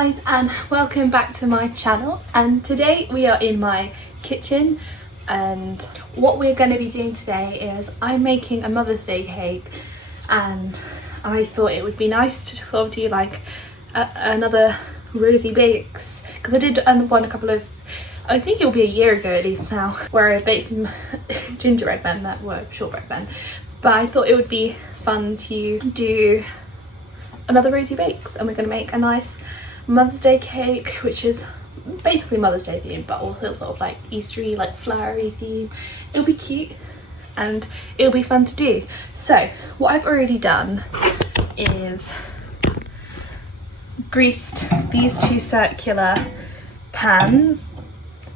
guys, and welcome back to my channel. And today we are in my kitchen, and what we're going to be doing today is I'm making a Mother's Day cake, and I thought it would be nice to sort of do like another Rosie Bakes, because I did one a couple of, I think it'll be a year ago at least now, where I baked some gingerbread men that were shortbread men, but I thought it would be fun to do another Rosie Bakes, and we're going to make a nice Mother's Day cake, which is basically Mother's Day theme but also sort of like Eastery, like flowery theme. It'll be cute and it'll be fun to do. So what I've already done is greased these two circular pans,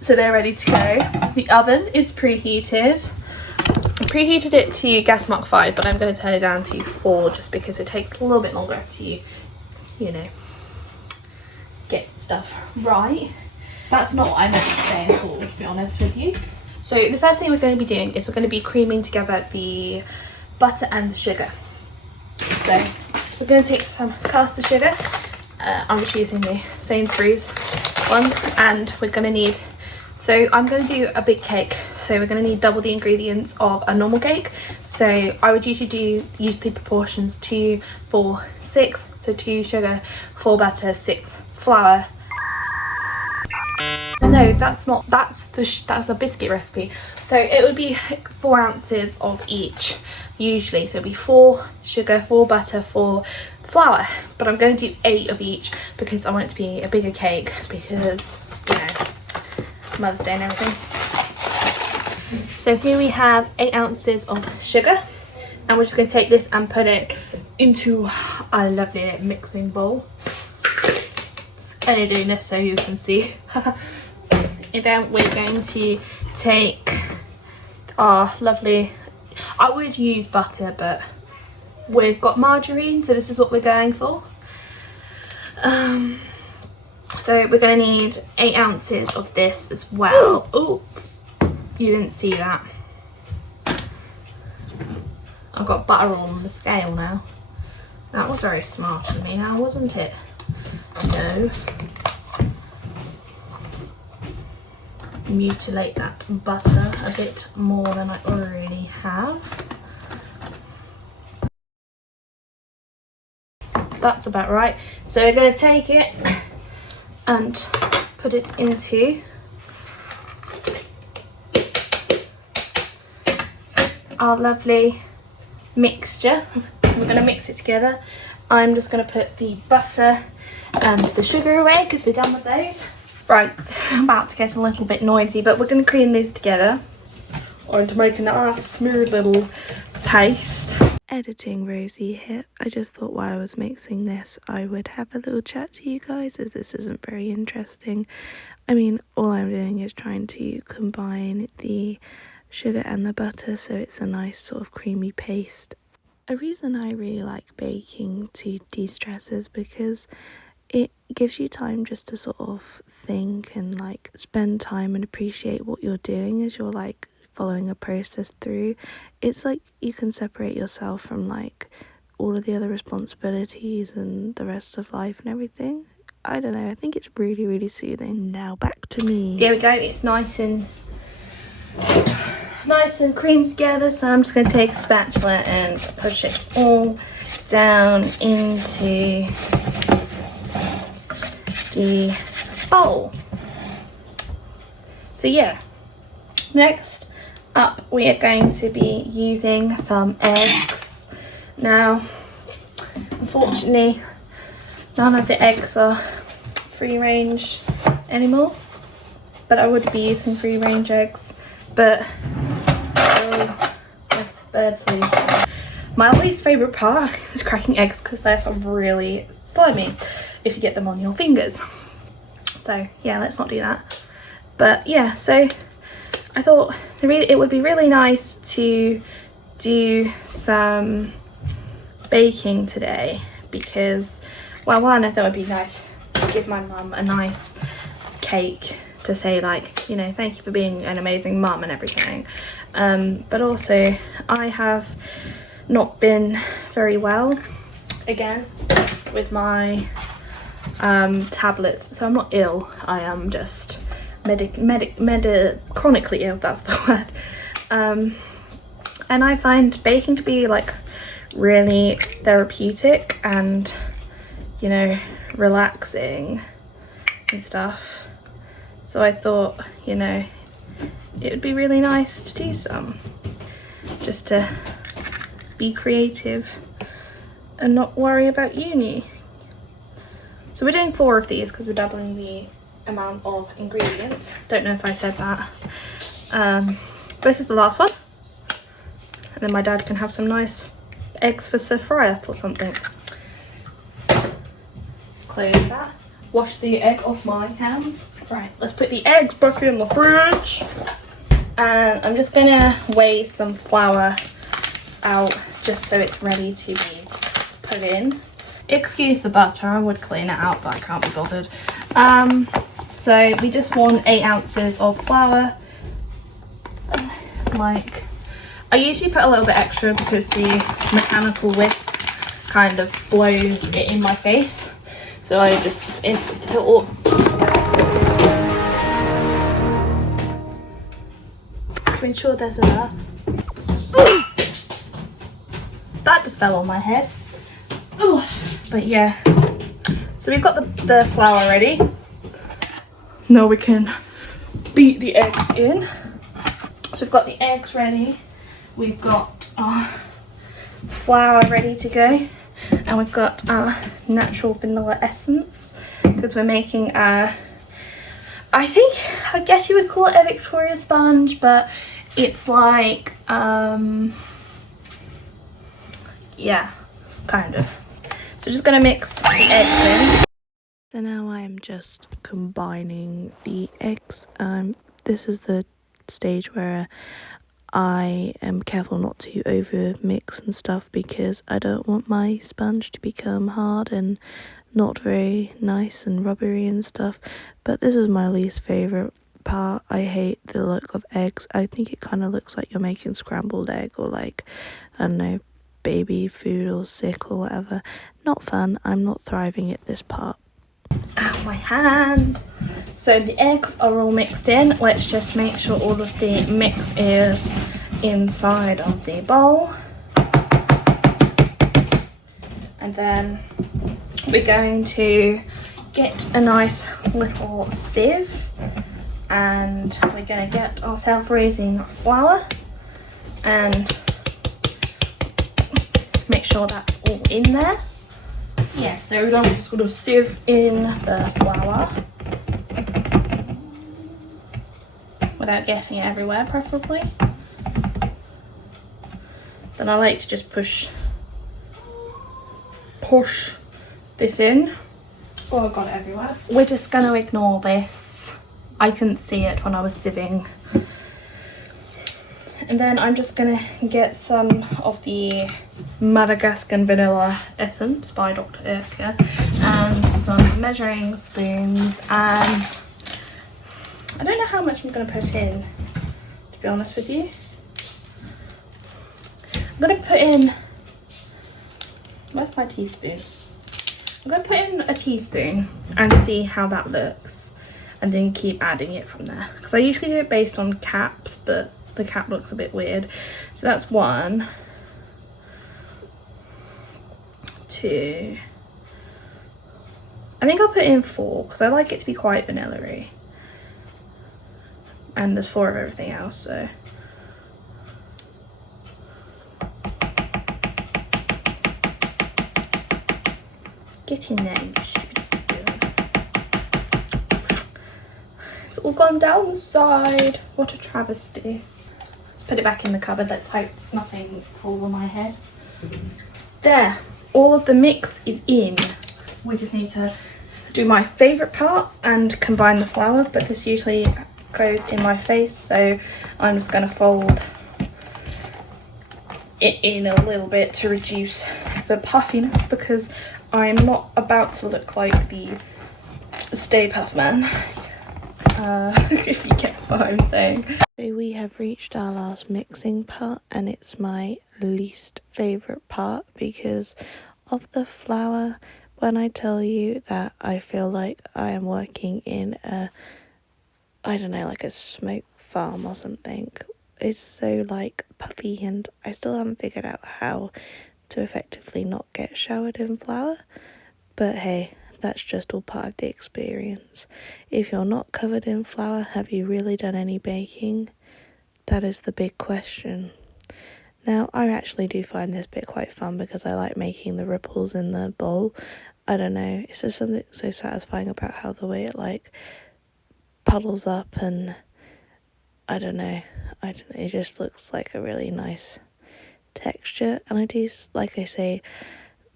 so they're ready to go. The oven is preheated. I preheated it to gas mark 5, but I'm going to turn it down to 4 just because it takes a little bit longer to, you know, get stuff right. That's not what I meant to say at all, to be honest with you. So the first thing we're going to be doing is we're going to be creaming together the butter and the sugar. So we're going to take some caster sugar. I'm just using the Sainsbury's one, and we're going to need, so I'm going to do a big cake, so we're going to need double the ingredients of a normal cake. So I would usually use the proportions 2, 4, 6, so 2 sugar, 4 butter, 6 flour. No, that's not, that's the biscuit recipe. So it would be 4 ounces of each usually, so it'd be 4 sugar, 4 butter, 4 flour, but I'm going to do 8 of each because I want it to be a bigger cake, because, you know, Mother's Day and everything. So here we have 8 ounces of sugar, and we're just going to take this and put it into a lovely mixing bowl. Only doing this so you can see. And then we're going to take our lovely, I would use butter, but we've got margarine, so this is what we're going for. So we're going to need 8 ounces of this as well. Oh, you didn't see that. I've got butter on the scale now. That was very smart of me now, wasn't it? No. Mutilate that butter a bit more than I already have. That's about right. So we're going to take it and put it into our lovely mixture. We're going to mix it together. I'm just going to put the butter and the sugar away because we're done with those. Right, I'm about to get a little bit noisy, but we're going to cream these together to make a nice smooth little paste. Editing Rosie here. I just thought while I was mixing this I would have a little chat to you guys, as this isn't very interesting. I mean, all I'm doing is trying to combine the sugar and the butter so it's a nice sort of creamy paste. A reason I really like baking to de-stress is because it gives you time just to sort of think and like spend time and appreciate what you're doing as you're like following a process through. It's like you can separate yourself from like all of the other responsibilities and the rest of life and everything. I don't know, I think it's really, really soothing. Now back to me. There we go, it's nice and creamed together, so I'm just going to take a spatula and push it all down into the bowl. So yeah, next up we are going to be using some eggs. Now unfortunately none of the eggs are free range anymore, but I would be using free range eggs, but with bird flu. My least favourite part is cracking eggs because they're really slimy if you get them on your fingers. So yeah, let's not do that. But yeah, so I thought it would be really nice to do some baking today because, well, one, I thought it would be nice to give my mum a nice cake to say, like, you know, thank you for being an amazing mum and everything. But also I have not been very well again with my tablets, so I'm not ill. I am just chronically ill, that's the word. And I find baking to be like really therapeutic and, you know, relaxing and stuff. So I thought, you know, it would be really nice to do some, just to be creative and not worry about uni. So we're doing 4 of these because we're doubling the amount of ingredients. Don't know if I said that. This is the last one. And then my dad can have some nice eggs for stir fry up or something. Close that. Wash the egg off my hands. Right, let's put the eggs back in the fridge. And I'm just gonna weigh some flour out just so it's ready to be put in. Excuse the butter, I would clean it out, but I can't be bothered. So we just want 8 ounces of flour. Like, I usually put a little bit extra because the mechanical whisk kind of blows it in my face. So I just, to ensure there's enough. That just fell on my head. Ooh. But yeah, so we've got the flour ready. Now we can beat the eggs in. So we've got the eggs ready. We've got our flour ready to go. And we've got our natural vanilla essence because we're making I guess you would call it a Victoria sponge, but it's like, yeah, kind of. So just gonna mix the eggs in. So now I'm just combining the eggs. This is the stage where I am careful not to over mix and stuff because I don't want my sponge to become hard and not very nice and rubbery and stuff. But this is my least favourite part. I hate the look of eggs. I think it kind of looks like you're making scrambled egg or like, I don't know, baby food or sick or whatever. Not fun. I'm not thriving at this part. Ow, my hand. So the eggs are all mixed in. Let's just make sure all of the mix is inside of the bowl. And then we're going to get a nice little sieve and we're going to get our self-raising flour and make sure that's all in there. Yeah, so I'm just going to sieve in the flour without getting it everywhere, preferably. Then I like to just push this in. Oh, I got it everywhere. We're just going to ignore this. I couldn't see it when I was sieving. And then I'm just going to get some of the Madagascan Vanilla Essence by Dr. Urka and some measuring spoons, and I don't know how much I'm going to put in, to be honest with you. I'm going to put in, where's my teaspoon? I'm going to put in a teaspoon and see how that looks and then keep adding it from there, because I usually do it based on caps, but the cap looks a bit weird. So that's 1, 2, I think I'll put in 4 because I like it to be quite vanilla-y, and there's 4 of everything else, so get in there, you stupid spoon. It's all gone down the side. What a travesty. Let's put it back in the cupboard. Let's hope nothing falls on my head. There, all of the mix is in. We just need to do my favourite part and combine the flour, but this usually goes in my face, so I'm just going to fold it in a little bit to reduce the puffiness, because I'm not about to look like the Stay Puft Man, if you get what I'm saying. So we have reached our last mixing part, and it's my least favourite part because of the flour. When I tell you that I feel like I am working in a, I don't know, like a smoke farm or something, it's so like puffy, and I still haven't figured out how to effectively not get showered in flour. But hey, that's just all part of the experience. If you're not covered in flour, have you really done any baking? That is the big question. Now, I actually do find this bit quite fun because I like making the ripples in the bowl. I don't know, it's just something so satisfying about how the way it like puddles up, and I don't know, it just looks like a really nice texture. And I do, like I say,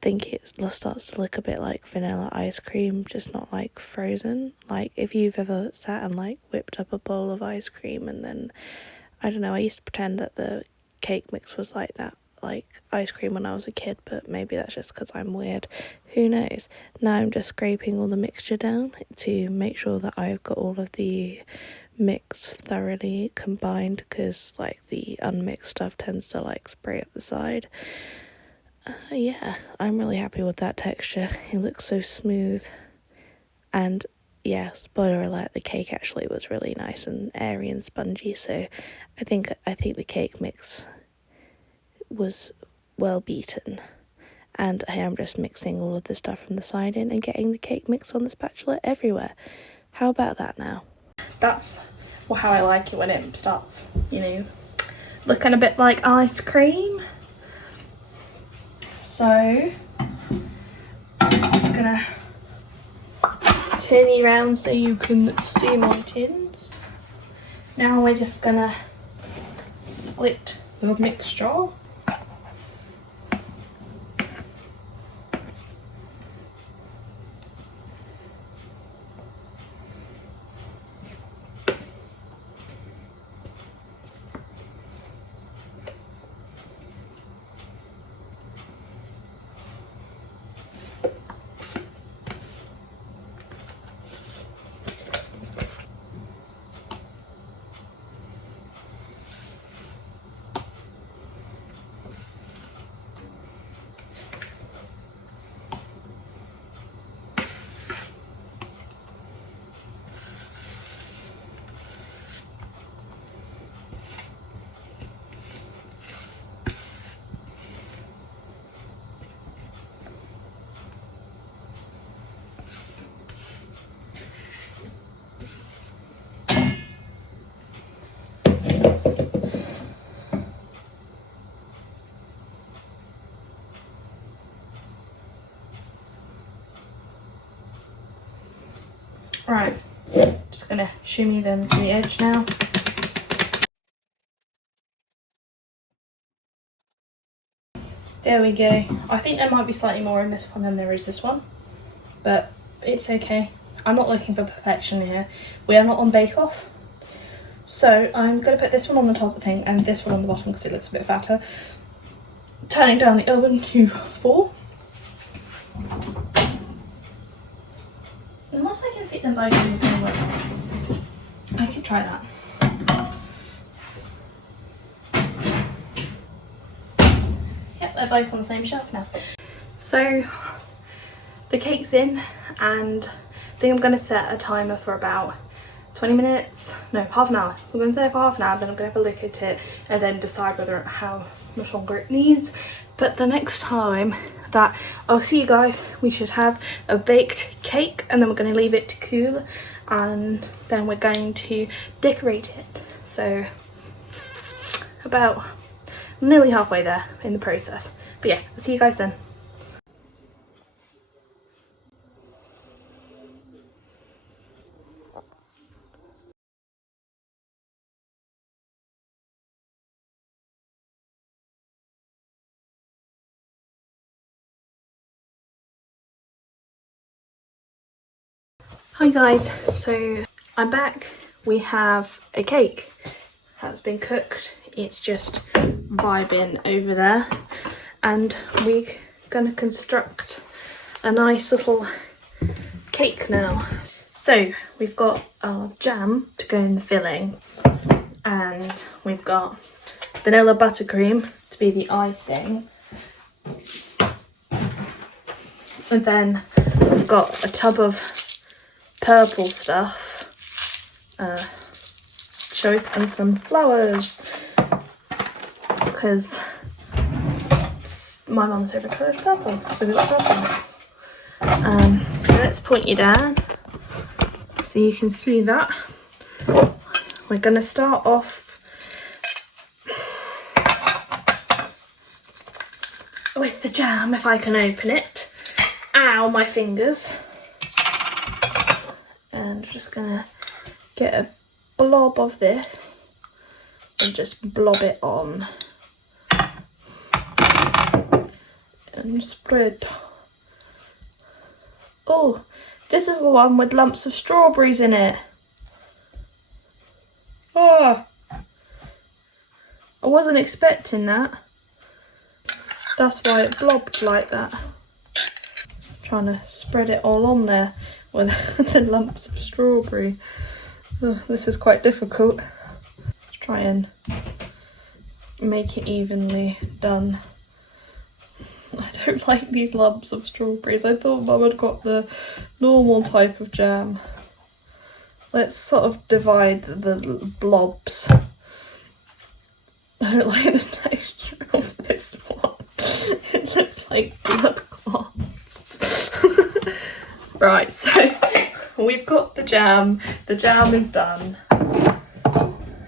think it starts to look a bit like vanilla ice cream, just not like frozen. Like if you've ever sat and like whipped up a bowl of ice cream, and then I don't know, I used to pretend that the cake mix was like that, like ice cream, when I was a kid, but maybe that's just because I'm weird, who knows. Now I'm just scraping all the mixture down to make sure that I've got all of the mix thoroughly combined, because like the unmixed stuff tends to like spray up the side. Yeah, I'm really happy with that texture. It looks so smooth. And yeah, spoiler alert, the cake actually was really nice and airy and spongy, so I think the cake mix was well beaten. And here I'm just mixing all of the stuff from the side in and getting the cake mix on the spatula everywhere. How about that now? That's how I like it, when it starts, you know, looking a bit like ice cream. So I'm just gonna turn you around so you can see my tins. Now we're just gonna split the mixture. Right, just gonna shimmy them to the edge now. There we go. I think there might be slightly more in this one than there is this one, but it's okay. I'm not looking for perfection here. We are not on Bake Off. So I'm going to put this one on the top of the thing and this one on the bottom because it looks a bit fatter. Turning down the oven to 4. Unless I can fit them both in the same way. I could try that. Yep, they're both on the same shelf now. So the cake's in, and I think I'm going to set a timer for about 20 minutes, no, half an hour. We're going to set it for half an hour, then I'm going to have a look at it and then decide how much longer it needs. But the next time that I'll see you guys, we should have a baked cake, and then we're going to leave it to cool, and then we're going to decorate it. So about nearly halfway there in the process. But yeah, I'll see you guys then. Hi guys, so I'm back. We have a cake that's been cooked. It's just vibing over there, and we're gonna construct a nice little cake now. So we've got our jam to go in the filling, and we've got vanilla buttercream to be the icing, And then I've got a tub of purple stuff, choice, and some flowers, because my mum's favourite colour is purple, so we've got purple. So let's point you down so you can see that. We're going to start off with the jam, if I can open it. Ow, my fingers. And just gonna get a blob of this and just blob it on and spread. Oh, this is the one with lumps of strawberries in it. Oh, I wasn't expecting that. That's why it blobbed like that. Trying to spread it all on there with the lumps of strawberry. Oh, this is quite difficult. Let's try and make it evenly done. I don't like these lumps of strawberries. I thought Mum had got the normal type of jam. Let's sort of divide the blobs. I don't like the texture of this one. It looks like blood clots. Right, so we've got the jam. The jam is done.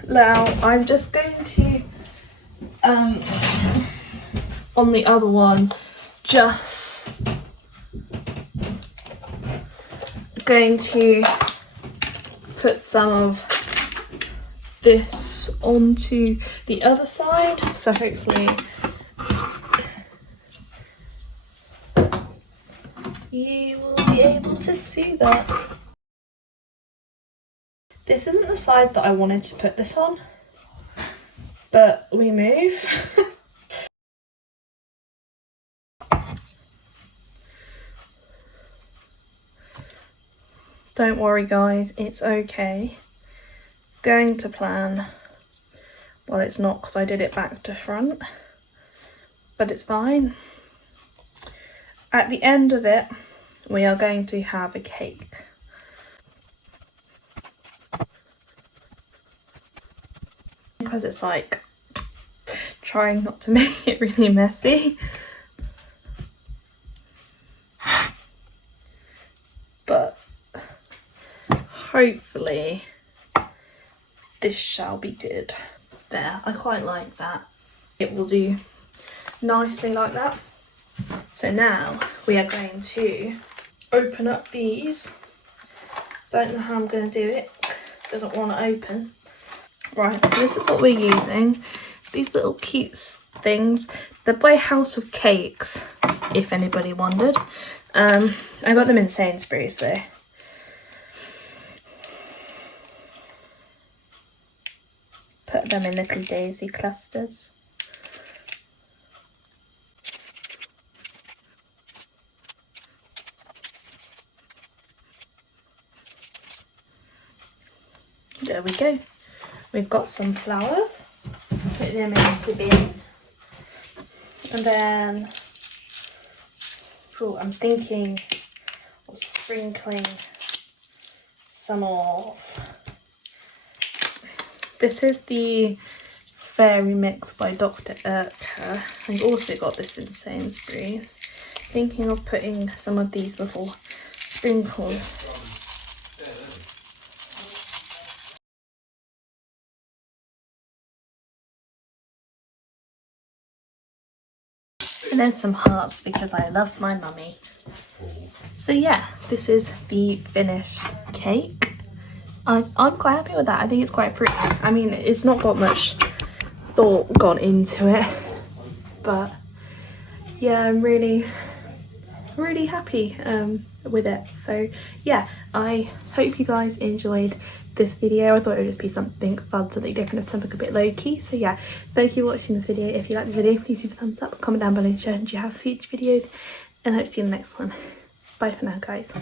Now I'm just going to, on the other one, just going to put some of this onto the other side, so hopefully you will be able to see that. This isn't the side that I wanted to put this on, but we move. Don't worry guys, it's okay. It's going to plan. Well, it's not because I did it back to front, but it's fine. At the end of it, we are going to have a cake. Because it's like trying not to make it really messy. But hopefully this shall be good. There, I quite like that. It will do nicely like that. So now we are going to open up these. Don't know how I'm going to do it. Doesn't want to open. Right, so this is what we're using. These little cute things. They're by House of Cakes, if anybody wondered. I got them in Sainsbury's though. Put them in little daisy clusters. There we go. We've got some flowers. Put them into bin. And then, oh, I'm thinking of sprinkling some of. This is the Fairy Mix by Dr. Urker. I've also got this in Sainsbury's. Thinking of putting some of these little sprinkles. And then some hearts because I love my mummy. So yeah, this is the finished cake. I'm quite happy with that. I think it's quite pretty. I mean, it's not got much thought gone into it, but yeah, I'm really happy with it. So yeah, I hope you guys enjoyed this video. I thought it would just be something fun, something different, something a bit low-key. So yeah, thank you for watching this video. If you like this video, please leave a thumbs up, comment down below and share, and you have future videos, and I hope to see you in the next one. Bye for now guys.